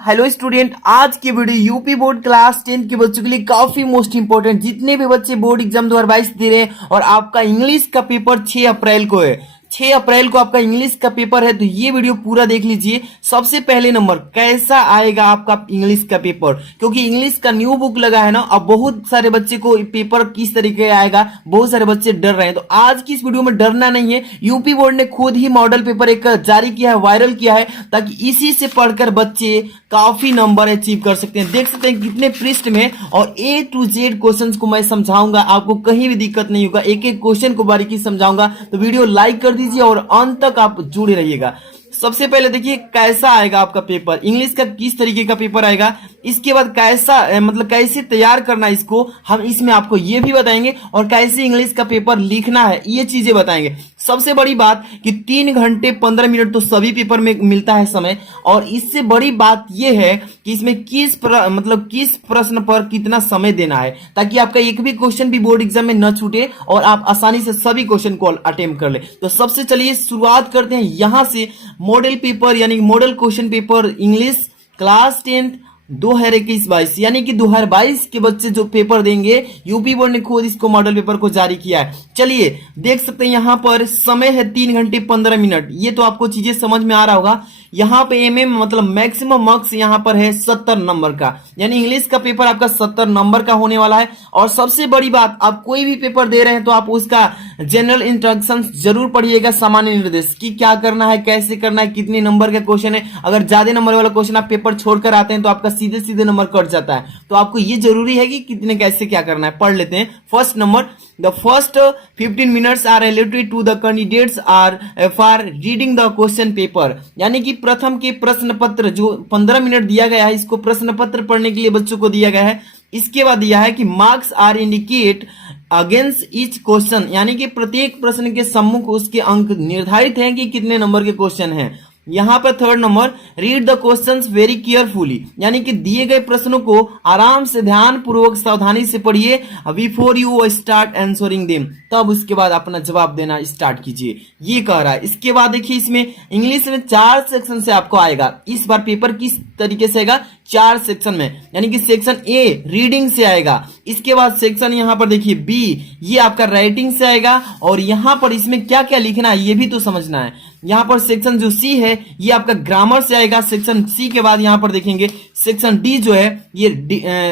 Hello student, आज की video UP board class 10 के बच्चों के लिए काफी मोस्ट इंपॉर्टेंट। जितने भी बच्चे बोर्ड एग्जाम 2022 दे रहे हैं और आपका इंग्लिश का पेपर 6 अप्रैल को है, 6 अप्रैल को आपका इंग्लिश का पेपर है, तो ये वीडियो पूरा देख लीजिए। सबसे पहले नंबर कैसा आएगा आपका इंग्लिश का पेपर, क्योंकि इंग्लिश का न्यू बुक लगा है ना। अब बहुत सारे बच्चे को पेपर किस तरीके का आएगा, बहुत सारे बच्चे डर रहे हैं। तो आज की इस वीडियो में डरना नहीं है। यूपी बोर्ड ने खुद ही मॉडल पेपर एक जारी किया है, वायरल किया है, ताकि इसी से पढ़कर बच्चे काफी नंबर अचीव कर सकते हैं। देख सकते हैं कितने पृष्ठ में, और A to Z क्वेश्चंस को मैं समझाऊंगा, आपको कहीं भी दिक्कत नहीं होगा। एक एक क्वेश्चन को बारीकी समझाऊंगा, तो वीडियो लाइक कर दीजिए और अंत तक आप जुड़े रहिएगा। सबसे पहले देखिए कैसा आएगा आपका पेपर, इंग्लिश का किस तरीके का पेपर आएगा। इसके बाद कैसा मतलब कैसे तैयार करना है इसको, हम इसमें आपको ये भी बताएंगे, और कैसे इंग्लिश का पेपर लिखना है ये चीजें बताएंगे। सबसे बड़ी बात कि 3 घंटे 15 मिनट तो सभी पेपर में मिलता है समय, और इससे बड़ी बात यह है कि इसमें किस प्रश्न पर कितना समय देना है, ताकि आपका एक भी क्वेश्चन भी बोर्ड एग्जाम में न छूटे और आप आसानी से सभी क्वेश्चन को अटेम्प्ट कर ले। तो सबसे चलिए शुरुआत करते हैं यहां से। मॉडल पेपर यानी model question paper English class 10 2021-22 यानी कि 2022 के बच्चे जो पेपर देंगे, यूपी बोर्ड ने खुद इसको मॉडल पेपर को जारी किया है। चलिए देख सकते हैं यहां पर समय है 3 घंटे 15 मिनट। ये तो आपको चीजें समझ में आ रहा होगा। यहां पे MM मतलब मैक्सिमम मार्क्स यहां पर है 70 नंबर का, यानी इंग्लिश का पेपर आपका 70 नंबर का होने वाला है। और सबसे बड़ी बात, आप कोई भी पेपर दे रहे हैं तो आप उसका जनरल इंस्ट्रक्शंस जरूर पढ़िएगा, सामान्य निर्देश कि क्या करना है, कैसे करना है, कितने नंबर का क्वेश्चन है। अगर ज्यादा नंबर वाला क्वेश्चन आप पेपर छोड़कर आते हैं तो आपका सीधे सीधे नंबर कट जाता है। तो आपको ये जरूरी है कि कितने कैसे क्या करना है, पढ़ लेते हैं। First number, the first 15 minutes are related to the candidates are for reading the question paper, यानी कि प्रथम के प्रश्न पत्र जो 15 मिनट दिया गया है, इसको प्रश्न पत्र पढ़ने के लिए बच्चों को दिया गया है। इसके बाद दिया है कि marks are indicate against each question, यानी कि प्रत्येक प्रश्न के सम्मुख उसके अंक निर्धारित हैं कि कितने नंबर के क्वेश्चन हैं। यहां पर third number, read the questions very carefully, यानी कि दिए गए प्रश्नों को आराम से ध्यान पूर्वक सावधानी से पढ़िए before you start answering them, तब उसके बाद अपना जवाब देना स्टार्ट कीजिए, ये कह रहा है। इसके बाद देखिए इसमें इंग्लिश में 4 सेक्शन से आपको आएगा। इस बार पेपर किस तरीके से आएगा, 4 सेक्शन में, यानी कि सेक्शन A रीडिंग से आएगा। इसके बाद सेक्शन यहां पर देखिए B, ये आपका राइटिंग से आएगा। और यहां पर इसमें क्या क्या लिखना है ये भी तो समझना है। यहां पर सेक्शन जो C है ये आपका ग्रामर से आएगा। सेक्शन C के बाद यहां पर देखेंगे सेक्शन D जो है ये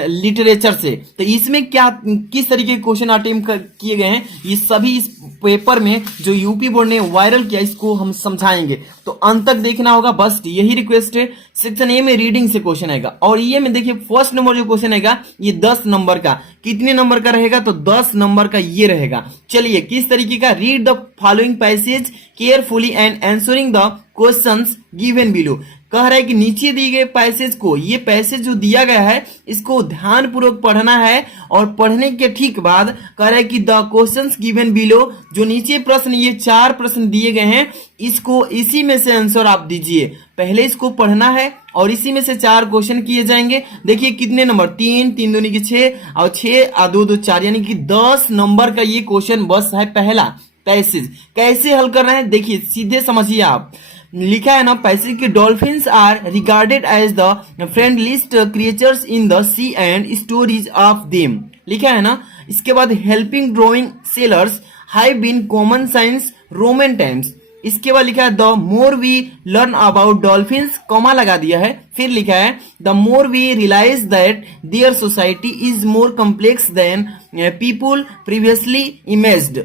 लिटरेचर से। तो इसमें क्या किस तरीके के क्वेश्चन अटेम्प्ट किए गए हैं, ये सभी इस पेपर में जो यूपी बोर्ड ने वायरल किया इसको हम समझाएंगे, तो अंत तक देखना होगा, बस यही रिक्वेस्ट है। सेक्शन A में रीडिंग से क्वेश्चन आएगा, और ये में देखिए फर्स्ट नंबर जो क्वेश्चन आएगा ये 10 नंबर का, कितने नंबर का रहेगा, तो 10 नंबर का ये रहेगा। चलिए किस तरीके का, read the following passage carefully and answering the questions given below. कह रहा है कि नीचे दिए गए पैसेज को, ये पैसेज जो दिया गया है इसको ध्यान पूर्वक पढ़ना है, और पढ़ने के ठीक बाद कह रहा है कि द क्वेश्चंस गिवन बिलो, जो नीचे प्रश्न ये 4 प्रश्न दिए गए हैं, इसको इसी में से आंसर आप दीजिए। पहले इसको पढ़ना है और इसी में से 4 क्वेश्चन किए जाएंगे। देखिए कितने नंबर, 3 3 दूनी की 6 और 6 और 2 2 4, यानी कि 10 नंबर का ये क्वेश्चन बस है पहला पैसेज। कैसे हल करना है देखिए, सीधे समझिए आप। लिखा है ना पैसेज की, dolphins are regarded as the friendliest creatures in the sea and stories of them, लिखा है ना। इसके बाद helping drowning sailors have been common since Roman times. इसके बाद लिखा है the more we learn about dolphins, comma लगा दिया है। फिर लिखा है the more we realise that their society is more complex than people previously imagined.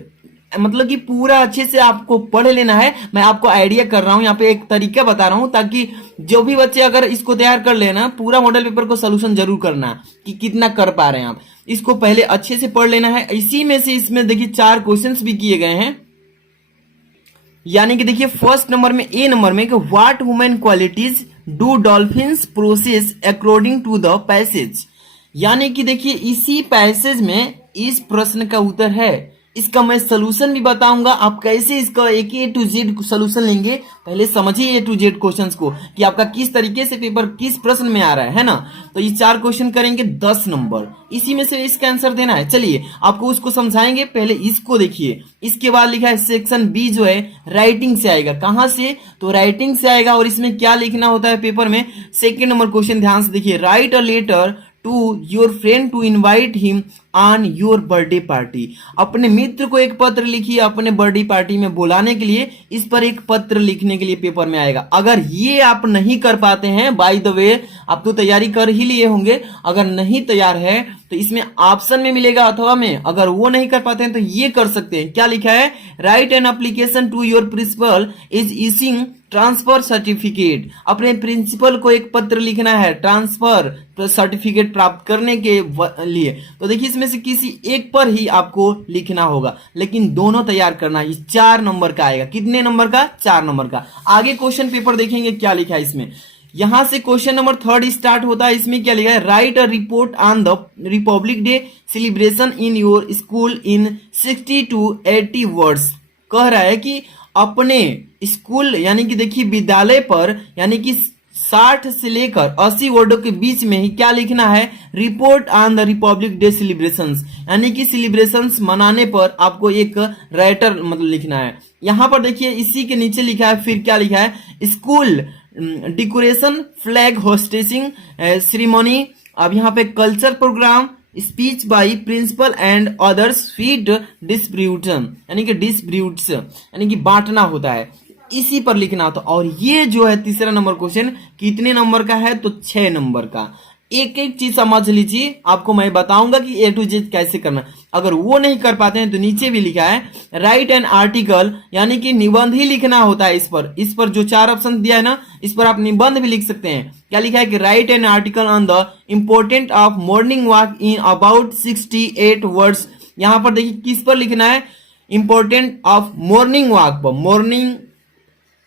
मतलब कि पूरा अच्छे से आपको पढ़ लेना है। मैं आपको आइडिया कर रहा हूं, यहाँ पे एक तरीका बता रहा हूं, ताकि जो भी बच्चे अगर इसको तैयार कर लेना, पूरा मॉडल पेपर को सोल्यूशन जरूर करना कि कितना कर पा रहे हैं आप। इसको पहले अच्छे से पढ़ लेना है। इसी में से इसमें देखिए 4 क्वेश्चंस भी किए गए हैं, यानी कि देखिए फर्स्ट नंबर में A नंबर में, what human qualities do dolphins process according to the passage, यानी कि देखिए इसी पैसेज में इस प्रश्न का उत्तर है इसका मैं सोल्यूशन भी बताऊंगा, आप कैसे इसका एक ए टू जेड सोल्यूशन लेंगे। पहले समझिए ए टू जेड क्वेश्चंस को कि आपका किस तरीके से पेपर किस प्रश्न में आ रहा है ना। तो ये 4 क्वेश्चन करेंगे 10 नंबर, इसी में से इसका आंसर देना है। चलिए आपको उसको समझाएंगे, पहले इसको देखिए। इसके बाद लिखा है सेक्शन बी जो है राइटिंग से आएगा। कहां से? तो राइटिंग से आएगा। और इसमें क्या लिखना होता है पेपर में? सेकेंड नंबर क्वेश्चन ध्यान से देखिए, write a letter to your friend to invite him on your birthday party. अपने मित्र को एक पत्र लिखिए अपने बर्थडे पार्टी में बुलाने के लिए। इस पर एक पत्र लिखने के लिए पेपर में आएगा। अगर ये आप नहीं कर पाते हैं, बाय द वे आप तो तैयारी कर ही लिए होंगे, अगर नहीं तैयार है तो इसमें ऑप्शन में मिलेगा अथवा में, अगर वो नहीं कर पाते हैं तो ये कर सकते हैं। क्या लिखा है? Write an application to your principal is issuing transfer certificate. अपने प्रिंसिपल को एक पत्र लिखना है ट्रांसफर सर्टिफिकेट प्राप्त करने के लिए। तो देखिए इसमें से किसी एक पर ही आपको लिखना होगा, लेकिन दोनों तैयार करना है। 4 नंबर का आएगा। कितने नंबर का? 4 नंबर का। आगे क्वेश्चन पेपर देखेंगे क्या लिखा है इसमें। यहां से क्वेश्चन नंबर 3 स्टार्ट होता है। इसमें क्या लिखा है? Right a report on the Republic day celebration in your school in 60 to 80 words. कह रहा है कि अपने स्कूल यानी कि देखिए विद्यालय पर यानी कि 60 से लेकर 80 वर्डों के बीच में ही क्या लिखना है? Report on the Republic day celebrations, यानी कि सेलिब्रेशंस मनाने पर आपको एक राइटर मतलब लिखना है। यहां पर देखिए इसी के नीचे लिखा है, फिर क्या लिखा है? School decoration, flag hoisting ceremony. अब यहाँ पे culture program, speech by principal and others, feed distribution यानी कि डिस्ट्रीब्यूट्स यानी कि बांटना होता है, इसी पर लिखना होता। और ये जो है तीसरा नंबर क्वेश्चन कितने नंबर का है? तो 6 नंबर का। एक एक चीज समझ लीजिए, आपको मैं बताऊंगा कि ए टू जेड कैसे करना। अगर वो नहीं कर पाते हैं तो नीचे भी लिखा है राइट एन आर्टिकल, यानी कि निबंध ही लिखना होता है। इस पर जो 4 ऑप्शन दिया है ना, इस पर आप निबंध भी लिख सकते हैं। क्या लिखा है कि right an article on the important of morning walk in about 68 words. यहां पर देखिए किस पर लिखना है? इंपॉर्टेंट ऑफ मॉर्निंग वॉक पर, मॉर्निंग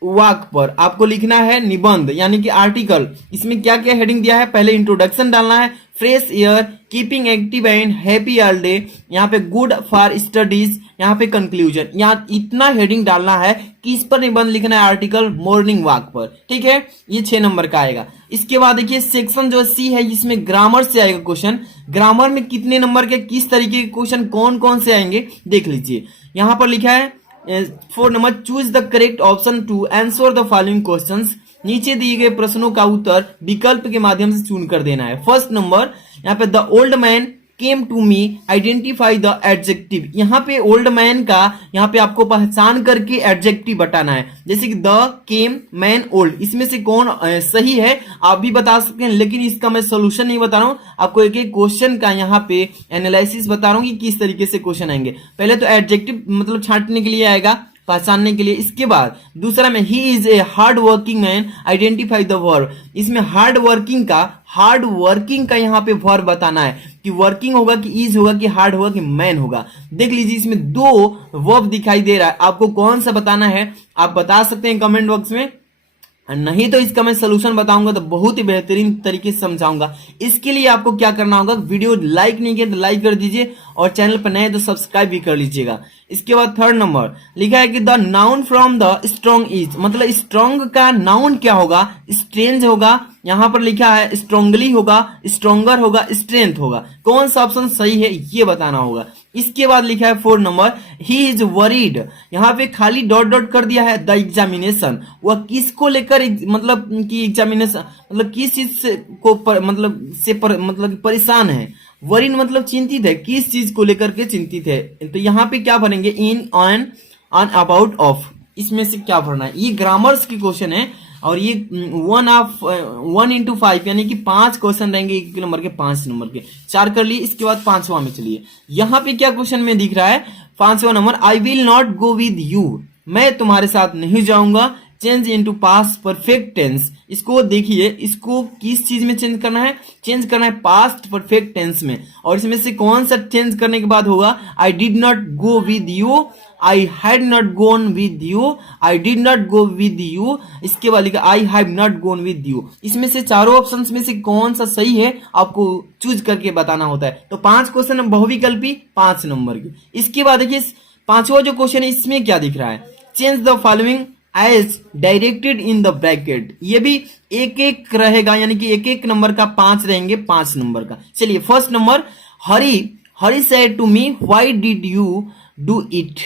वॉक पर आपको लिखना है निबंध यानी कि आर्टिकल। इसमें क्या क्या हेडिंग दिया है? पहले इंट्रोडक्शन डालना है, fresh air, keeping active and happy all day, यहाँ पे गुड फॉर स्टडीज, यहाँ पे कंक्लूजन। यहाँ इतना हेडिंग डालना है कि इस पर निबंध लिखना है आर्टिकल मॉर्निंग वॉक पर। ठीक है, ये 6 नंबर का आएगा। इसके बाद देखिए सेक्शन जो सी है इसमें ग्रामर से आएगा क्वेश्चन। ग्रामर में कितने नंबर के किस तरीके के क्वेश्चन कौन कौन से आएंगे देख लीजिए। यहाँ पर लिखा है 4 number, choose the correct option to answer the following questions. नीचे दिए गए प्रश्नों का उत्तर विकल्प के माध्यम से चुन कर देना है। फर्स्ट नंबर यहाँ पे the old man came to me, identify the adjective. यहाँ पे ओल्ड मैन का यहाँ पे आपको पहचान करके एडजेक्टिव बताना है, जैसे कि द, केम, मैन, ओल्ड। इसमें से कौन सही है आप भी बता सकते हैं, लेकिन इसका मैं सोल्यूशन नहीं बता रहा हूँ, आपको एक एक क्वेश्चन का यहाँ पे एनालिसिस बता रहा हूँ कि किस तरीके से क्वेश्चन आएंगे। पहले तो एडजेक्टिव मतलब छांटने के लिए आएगा, पहचानने के लिए। इसके बाद दूसरा में he is a hard working man, identify the verb. इसमें हार्ड वर्किंग का यहाँ पे वर्ब बताना है कि वर्किंग होगा कि इज होगा कि हार्ड होगा कि मैन होगा। देख लीजिए इसमें 2 वर्ब दिखाई दे रहा है, आपको कौन सा बताना है आप बता सकते हैं कमेंट बॉक्स में। नहीं तो इसका मैं सोल्यूशन बताऊंगा तो बहुत ही बेहतरीन तरीके से समझाऊंगा। इसके लिए आपको क्या करना होगा, वीडियो लाइक नहीं किया तो लाइक कर दीजिए और चैनल पर नए तो सब्सक्राइब भी कर लीजिएगा। इसके बाद 3rd नंबर लिखा है कि the noun from the strong is, मतलब स्ट्रॉन्ग का नाउन क्या होगा? स्ट्रेंज होगा। यहां पर लिखा है स्ट्रॉन्गली होगा, स्ट्रॉन्गर होगा, स्ट्रेंथ होगा। कौन सा ऑप्शन सही है ये बताना होगा। इसके बाद लिखा है 4 नंबर, ही इज वरीड। यहाँ पे खाली डॉट डॉट कर दिया है द एग्जामिनेशन। वह किसको लेकर मतलब कि एग्जामिनेशन मतलब किस चीज से को मतलब परेशान है। वरीड मतलब चिंतित है, किस चीज को लेकर के चिंतित है। तो यहाँ पे क्या भरेंगे? इन, ऑन, ऑन, अबाउट, ऑफ। इसमें से क्या भरना है? ये ग्रामर्स की क्वेश्चन है और ये 1 into 5 यानी कि 5 क्वेश्चन रहेंगे, 1 नंबर के 5 नंबर के। 4 कर लिए। इसके बाद 5वां में चलिए, यहाँ पे क्या क्वेश्चन में दिख रहा है? 5वां number, I will not go with you, मैं तुम्हारे साथ नहीं जाऊंगा। Change into past perfect tense. इसको देखिए, इसको किस चीज में चेंज करना है? चेंज करना है पास्ट परफेक्ट टेंस में। और इसमें से कौन सा चेंज करने के बाद होगा? I did not go with you, I had not gone with you, I did not go with you, इसके बाद लिखा I have not gone with you. इसमें से चारों ऑप्शंस में से कौन सा सही है आपको चूज करके बताना होता है। तो 5 क्वेश्चन बहुविकल्पी 5 नंबर के। इसके बाद देखिए पांचवा जो क्वेश्चन है इसमें क्या दिख रहा है? Change the following as directed in the bracket. ये भी एक एक रहेगा, यानी कि एक एक नंबर का 5 रहेंगे, 5 नंबर का। चलिए first number, Hari said to me why did you do it.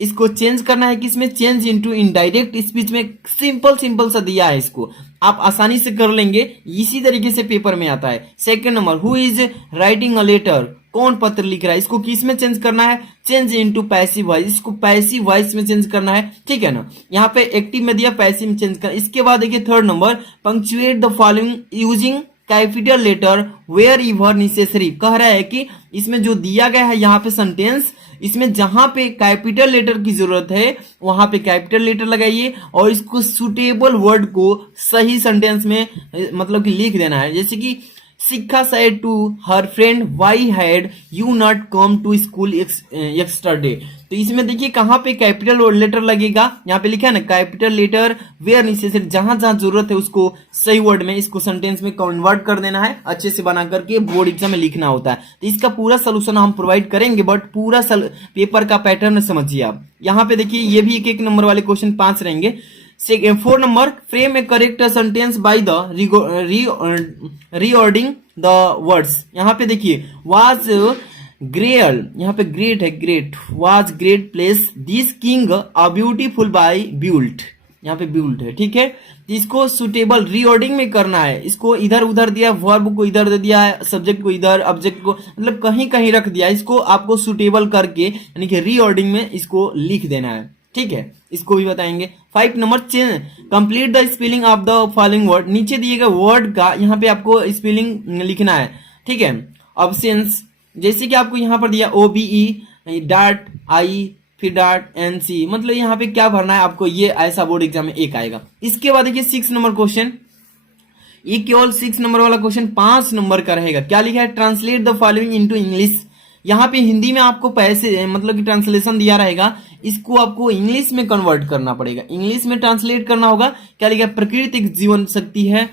इसको चेंज करना है किसमें? चेंज इनटू इनडायरेक्ट स्पीच में। सिंपल सा दिया है, इसको आप आसानी से कर लेंगे, इसी तरीके से पेपर में आता है। Second number, who is writing a letter, कौन पत्र लिख रहा है, इसको किस में चेंज करना है? चेंज इनटू पैसिव वॉइस, इसको पैसिव वॉइस में चेंज करना है, ठीक है ना। यहाँ पे एक्टिव में दिया, पैसिव में चेंज करना। इसके बाद देखिए third number, punctuate the following using capital letter wherever necessary. कह रहा है कि इसमें जो दिया गया है यहाँ पे सेंटेंस, इसमें जहां पे कैपिटल लेटर की जरूरत है वहां पे कैपिटल लेटर लगाइए और इसको सुटेबल वर्ड को सही सेंटेंस में मतलब कि लिख देना है। जैसे कि शिखा said to her friend, why had you not come to school yesterday। तो इसमें देखिए कहाँ पे कैपिटल लेटर लगेगा, यहाँ पे लिखा है ना कैपिटल लेटर वेयर नेसेसरी, जहां जहां जरूरत है उसको सही वर्ड में, इसको सेंटेंस में कन्वर्ट कर देना है, अच्छे से बना करके बोर्ड एग्जाम में लिखना होता है। तो इसका पूरा सोल्यूशन हम प्रोवाइड करेंगे, बट पूरा पेपर का पैटर्न समझिए आप। यहाँ पे देखिए ये भी एक एक नंबर वाले क्वेश्चन 5 रहेंगे। 4 number, frame a correct sentence by the reordering the words. यहाँ पे देखिए वाज ग्रेल, यहाँ पे ग्रेट है, great, was great place this king a beautiful by built, यहाँ पे बिल्ट है, ठीक है। इसको सुटेबल रीऑर्डिंग में करना है, इसको इधर उधर दिया, वर्ब को इधर दे दिया है, सब्जेक्ट को इधर, ऑब्जेक्ट को मतलब कहीं कहीं रख दिया, इसको आपको सुटेबल करके यानी कि रीऑर्डिंग में इसको लिख देना है, ठीक है। इसको भी बताएंगे। 5 number, complete the spelling of the following word. नीचे दिए गए वर्ड का यहाँ पे आपको स्पेलिंग लिखना है, ठीक है। ऑप्शंस जैसे कि आपको यहाँ पर दिया OBE डॉट आई फिर डॉट NC, मतलब यहाँ पे क्या भरना है आपको, ये ऐसा बोर्ड एग्जाम में एक आएगा। इसके बाद देखिए 6 नंबर क्वेश्चन, ये केवल 6 नंबर वाला क्वेश्चन 5 नंबर का रहेगा। क्या लिखा है? Translate the following into English. यहाँ पे हिंदी में आपको पैसे मतलब कि ट्रांसलेशन दिया रहेगा, इसको आपको इंग्लिश में कन्वर्ट करना पड़ेगा, इंग्लिश में ट्रांसलेट करना होगा। क्या लिखा है? प्रकृति एक जीवन शक्ति है,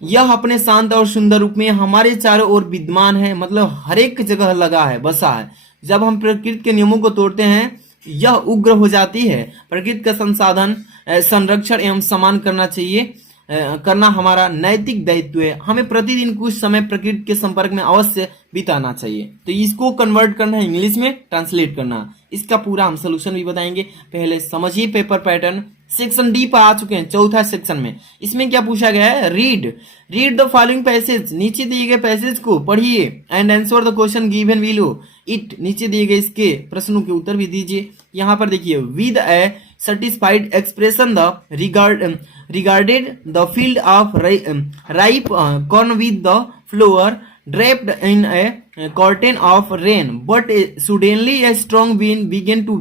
यह अपने शांत और सुंदर रूप में हमारे चारों ओर विद्यमान है, मतलब हर एक जगह लगा है, बसा है। जब हम प्रकृति के नियमों को तोड़ते हैं यह उग्र हो जाती है। प्रकृति का संसाधन संरक्षण एवं सम्मान करना चाहिए, करना हमारा नैतिक दायित्व है। हमें प्रतिदिन कुछ समय प्रकृति के संपर्क में अवश्य बिताना चाहिए। तो इसको कन्वर्ट करना है, इंग्लिश में ट्रांसलेट करना। इसका पूरा हम सोल्यूशन भी बताएंगे। पहले समझिए पेपर पैटर्न। सेक्शन डी पर आ चुके हैं, चौथा सेक्शन में। इसमें क्या पूछा गया है? रीड द फॉलोइंग पैसेज, नीचे दिए गए पैसेज को पढ़िए and answer the question given below it, नीचे दिए गए इसके प्रश्नों के उत्तर भी दीजिए। यहाँ पर देखिए, with A satisfied expression the regarded the field of ripe corn with the flower draped in a curtain of rain, but suddenly a strong wind began to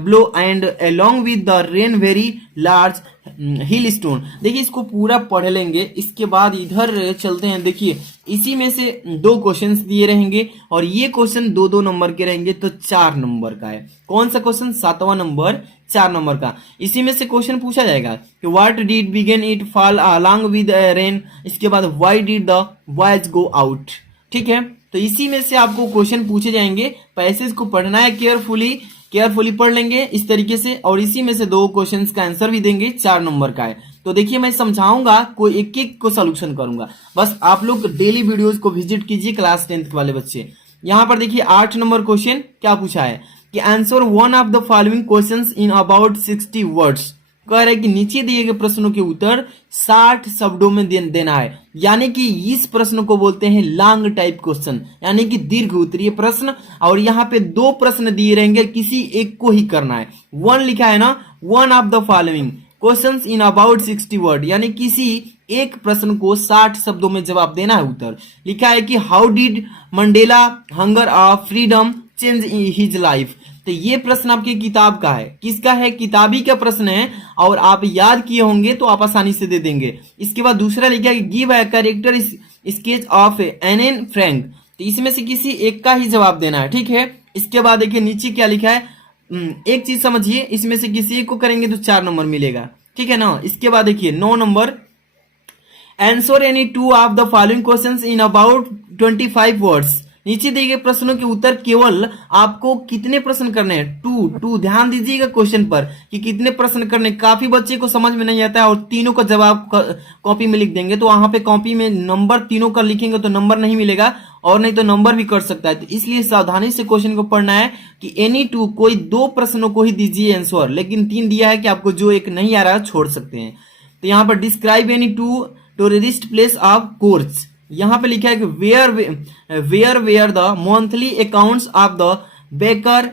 blow and along with the rain very large hailstone। देखिए इसको पूरा पढ़ लेंगे, इसके बाद इधर चलते हैं। देखिए इसी में से 2 क्वेश्चंस दिए रहेंगे और ये क्वेश्चन 2-2 नंबर के रहेंगे, तो 4 नंबर का है। कौन सा क्वेश्चन? 7वां नंबर, 4 नंबर का। इसी में से क्वेश्चन पूछा जाएगा कि what did begin it fall along with rain, इसके बाद why did the boys go out, ठीक है। तो इसी में से आपको क्वेश्चन पूछे जाएंगे, पैसेज को पढ़ना है, केयरफुली पढ़ लेंगे इस तरीके से, और इसी में से 2 क्वेश्चंस का आंसर भी देंगे, 4 नंबर का है। तो देखिए मैं समझाऊंगा, कोई एक एक को सोल्यूशन करूंगा, बस आप लोग डेली वीडियोस को विजिट कीजिए क्लास 10th वाले बच्चे। यहाँ पर देखिए 8 नंबर क्वेश्चन क्या पूछा है कि answer one of the following questions in about 60 words. कह रहा है कि नीचे दिए गए प्रश्नों के उत्तर 60 शब्दों में देना है, यानी कि इस प्रश्न को बोलते हैं लॉन्ग टाइप क्वेश्चन, यानी कि दीर्घ उत्तरीय प्रश्न। और यहाँ पे 2 प्रश्न दिए रहेंगे, किसी एक को ही करना है। वन लिखा है ना, one of the following questions in about 60 word, यानी किसी एक प्रश्न को 60 शब्दों में जवाब देना है उत्तर। लिखा है कि how did Mandela hunger of freedom change his life. तो तो ये प्रश्न आपकी किताब का है। किसका है? किताबी का प्रश्न है और आप याद किए होंगे तो आप आसानी से दे देंगे। इसके बाद दूसरा लिखा है give a character sketch of an Anne Frank, तो इसमें से किसी एक का ही जवाब देना है, ठीक है। इसके बाद देखिए नीचे क्या लिखा है, एक चीज समझिए, इसमें से किसी एक को करेंगे तो 4 नंबर मिलेगा, ठीक है ना। इसके बाद देखिए 9 number, answer any two of the following questions in about 25 words. नीचे दिए गए प्रश्नों के उत्तर केवल आपको कितने प्रश्न करने हैं? टू। ध्यान दीजिएगा क्वेश्चन पर कि कितने प्रश्न करने। काफी बच्चे को समझ में नहीं आता है और तीनों का जवाब कॉपी में लिख देंगे, तो वहां पे कॉपी में नंबर तीनों का लिखेंगे तो नंबर नहीं मिलेगा और नहीं तो नंबर भी कर सकता है। तो इसलिए सावधानी से क्वेश्चन को पढ़ना है कि एनी टू, कोई 2 प्रश्नों को ही दीजिए आंसर, लेकिन 3 दिया है कि आपको जो एक नहीं आ रहा है छोड़ सकते हैं। तो यहाँ पर describe any two tourist place of course, यहाँ पे लिखा है कि where the monthly accounts of the baker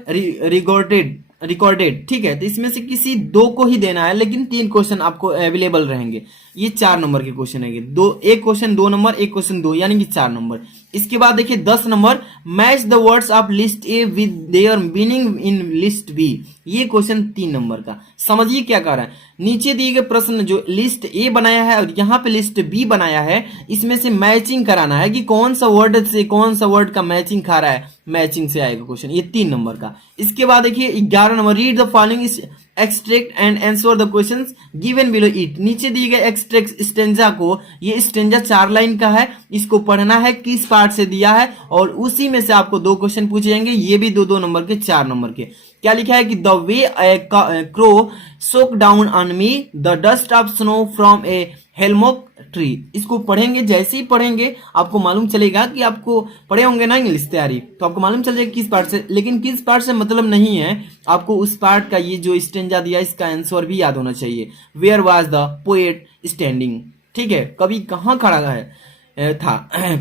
recorded, ठीक है। तो इसमें से किसी 2 को ही देना है, लेकिन 3 क्वेश्चन आपको अवेलेबल रहेंगे। ये 4 नंबर के क्वेश्चन है, एक क्वेश्चन 2 नंबर, एक क्वेश्चन 2, यानी कि 4 नंबर। इसके बाद देखिए 10 number, match the words of list A with their meaning in list B, ये क्वेश्चन 3 नंबर का। समझिए क्या कर रहा है, नीचे दिए गए प्रश्न जो लिस्ट ए बनाया है और यहाँ पे लिस्ट बी बनाया है, इसमें से मैचिंग कराना है कि कौन सा वर्ड से कौन सा वर्ड का मैचिंग खा रहा है, मैचिंग से आएगा क्वेश्चन, ये 3 नंबर का। इसके बाद देखिए 11 number, read the following extract and answer the questions given below it. नीचे दिए गए एक्सट्रैक्ट स्टेंजा को, ये स्टेंजा 4 लाइन का है, इसको पढ़ना है किस पार्ट से दिया है और उसी में से आपको 2 क्वेश्चन पूछे जाएंगे, ये भी 2-2 नंबर के, 4 नंबर के। क्या लिखा है कि the way crow shook down on me the dust of snow from a हेलमोक ट्री। इसको पढ़ेंगे, जैसे ही पढ़ेंगे आपको मालूम चलेगा कि आपको पढ़े होंगे ना इंग्लिश तैयारी, तो आपको मालूम चल जाएगा किस पार्ट से, लेकिन किस पार्ट से मतलब नहीं है, आपको उस पार्ट का ये जो स्टेंजा दिया इसका आंसर भी याद होना चाहिए। Where was the poet standing, ठीक है, कभी कहाँ खड़ा था।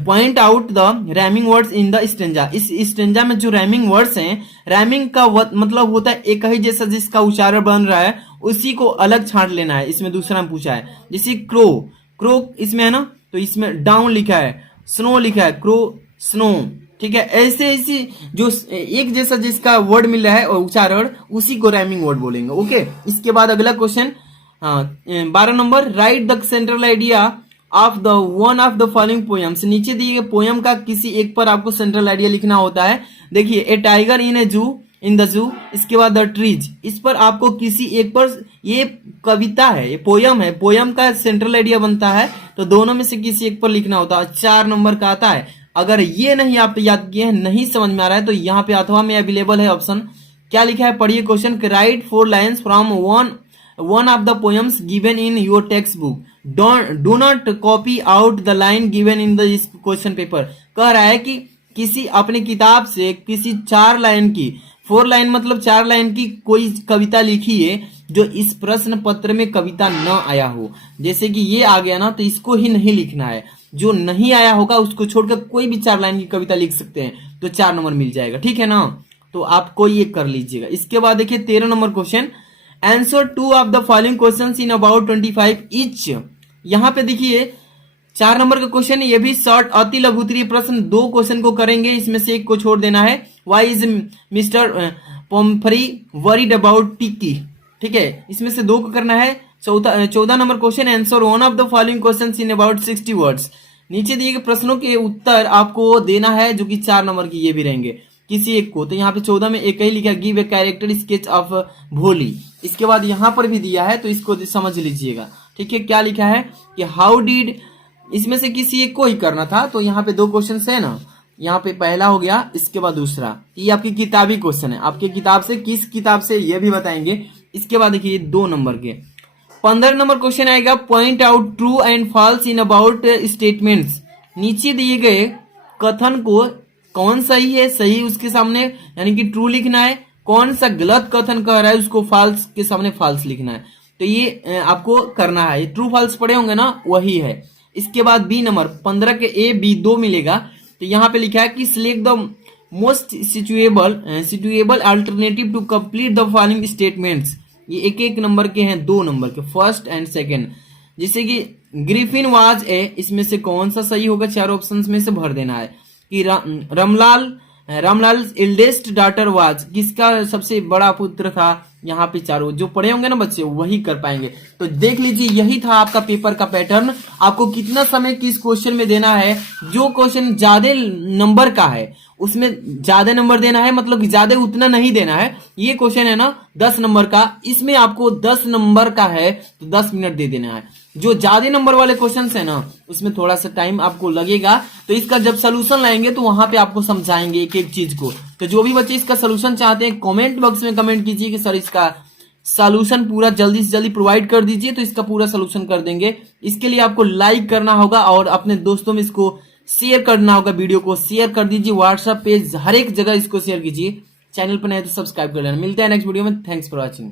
Point out the rhyming words in the stanza, इस स्टेंजा में जो रैमिंग वर्ड्स हैं, रैमिंग का मतलब होता है एक ही जैसा जिसका उच्चारण बन रहा है उसी को अलग छांट लेना है। इसमें दूसरा में पूछा है, जैसे क्रो इसमें है ना, तो इसमें डाउन लिखा है, स्नो लिखा है, क्रो स्नो, ठीक है। ऐसे जो एक जैसा जिसका वर्ड मिल रहा है और उच्चारण, उसी को रैमिंग वर्ड बोलेंगे, ओके। इसके बाद अगला question 12 number, right the central idea of the one of the following poems. नीचे दिए गए पोएम का किसी एक पर आपको सेंट्रल आइडिया लिखना होता है। देखिए ए टाइगर इन द जू, इसके बाद द ट्रीज, इस पर आपको किसी एक पर, ये कविता है, ये पोयम है, पोयम का सेंट्रल आइडिया बनता है, तो दोनों में से किसी एक पर लिखना होता है, 4 नंबर का आता है। अगर ये नहीं आप याद किए हैं, नहीं समझ में आ रहा है, तो यहाँ पे अथवा में अवेलेबल है ऑप्शन। क्या लिखा है पढ़िए question, right 4 lines from one of the poems given in your text book, do not copy out the line given in the question paper. कह रहा है कि किसी अपनी किताब से किसी 4 लाइन की, 4 लाइन मतलब 4 लाइन की कोई कविता लिखिए जो इस प्रश्न पत्र में कविता न आया हो। जैसे कि ये आ गया ना, तो इसको ही नहीं लिखना है, जो नहीं आया होगा उसको छोड़कर कोई भी 4 लाइन की कविता लिख सकते हैं, तो 4 नंबर मिल जाएगा, ठीक है ना। तो आपको ये कर लीजिएगा। इसके बाद देखिए 13 number question, answer 2 of the following questions in about 25 each. यहाँ पे देखिए 4 नंबर का क्वेश्चन, ये भी शॉर्ट अति लघु उत्तरीय प्रश्न, 2 क्वेश्चन को करेंगे, इसमें से एक को छोड़ देना है। Why is Mister Pomfrey worried about Tricki, ठीक है, इसमें से 2 को करना है। 14 number question, answer one of the following questions in about 60 words. नीचे दिए गए प्रश्नों के उत्तर आपको देना है, जो कि 4 नंबर की ये भी रहेंगे, किसी एक को। तो यहाँ पे 14 में एक ही लिखा, give a character sketch of भोली। इसके बाद यहाँ पर भी दिया है, तो इसको समझ लीजिएगा, ठीक है। क्या लिखा है कि हाउ डिड, इसमें से किसी एक को ही करना था, तो यहाँ पे 2 क्वेश्चन है ना, यहाँ पे पहला हो गया, इसके बाद दूसरा, ये आपकी किताबी क्वेश्चन है, आपकी किताब से, किस किताब से ये भी बताएंगे। इसके बाद देखिए 2 नंबर के 15 नंबर क्वेश्चन आएगा, point out true and falls in about statements. नीचे दिए गए कथन को कौन सही है, सही उसके सामने यानी कि ट्रू लिखना है, कौन सा गलत कथन कह रहा है उसको फॉल्स के सामने फॉल्स लिखना है। तो ये आपको करना है, ट्रू फॉल्स पढ़े होंगे ना, वही है। इसके बाद बी नंबर 15 के ए बी 2 मिलेगा, तो यहाँ पे लिखा है कि select the most suitable alternative to complete the following statements. ये एक नंबर के हैं, 2 नंबर के, फर्स्ट एंड सेकंड। जैसे कि ग्रिफिन वाज ए, इसमें से कौन सा सही होगा, 4 ऑप्शंस में से भर देना है। कि रामलाल एल्डेस्ट डॉटर वाज, किसका सबसे बड़ा पुत्र था? यहाँ पे चारों जो पढ़े होंगे ना बच्चे वही कर पाएंगे। तो देख लीजिए यही था आपका पेपर का पैटर्न। आपको कितना समय किस क्वेश्चन में देना है, जो क्वेश्चन ज्यादा नंबर का है उसमें ज्यादा नंबर देना है, मतलब कि ज्यादा उतना नहीं देना है। ये क्वेश्चन है ना 10 नंबर का, इसमें आपको 10 नंबर का है तो 10 मिनट दे देना है। जो ज्यादा नंबर वाले क्वेश्चन है ना उसमें थोड़ा सा टाइम आपको लगेगा, तो इसका जब सोल्यूशन लाएंगे तो वहां पे आपको समझाएंगे एक एक चीज को। तो जो भी बच्चे इसका सोल्यूशन चाहते हैं कमेंट बॉक्स में कमेंट कीजिए कि सर इसका सोल्यूशन पूरा जल्दी से जल्दी प्रोवाइड कर दीजिए, तो इसका पूरा सोल्यूशन कर देंगे। इसके लिए आपको लाइक करना होगा और अपने दोस्तों में इसको शेयर करना होगा, वीडियो को शेयर कर दीजिए, व्हाट्सएप पेज हर एक जगह इसको शेयर कीजिए। चैनल पर नए तो सब्सक्राइब कर लेना। मिलते हैं नेक्स्ट वीडियो में। Thanks for watching.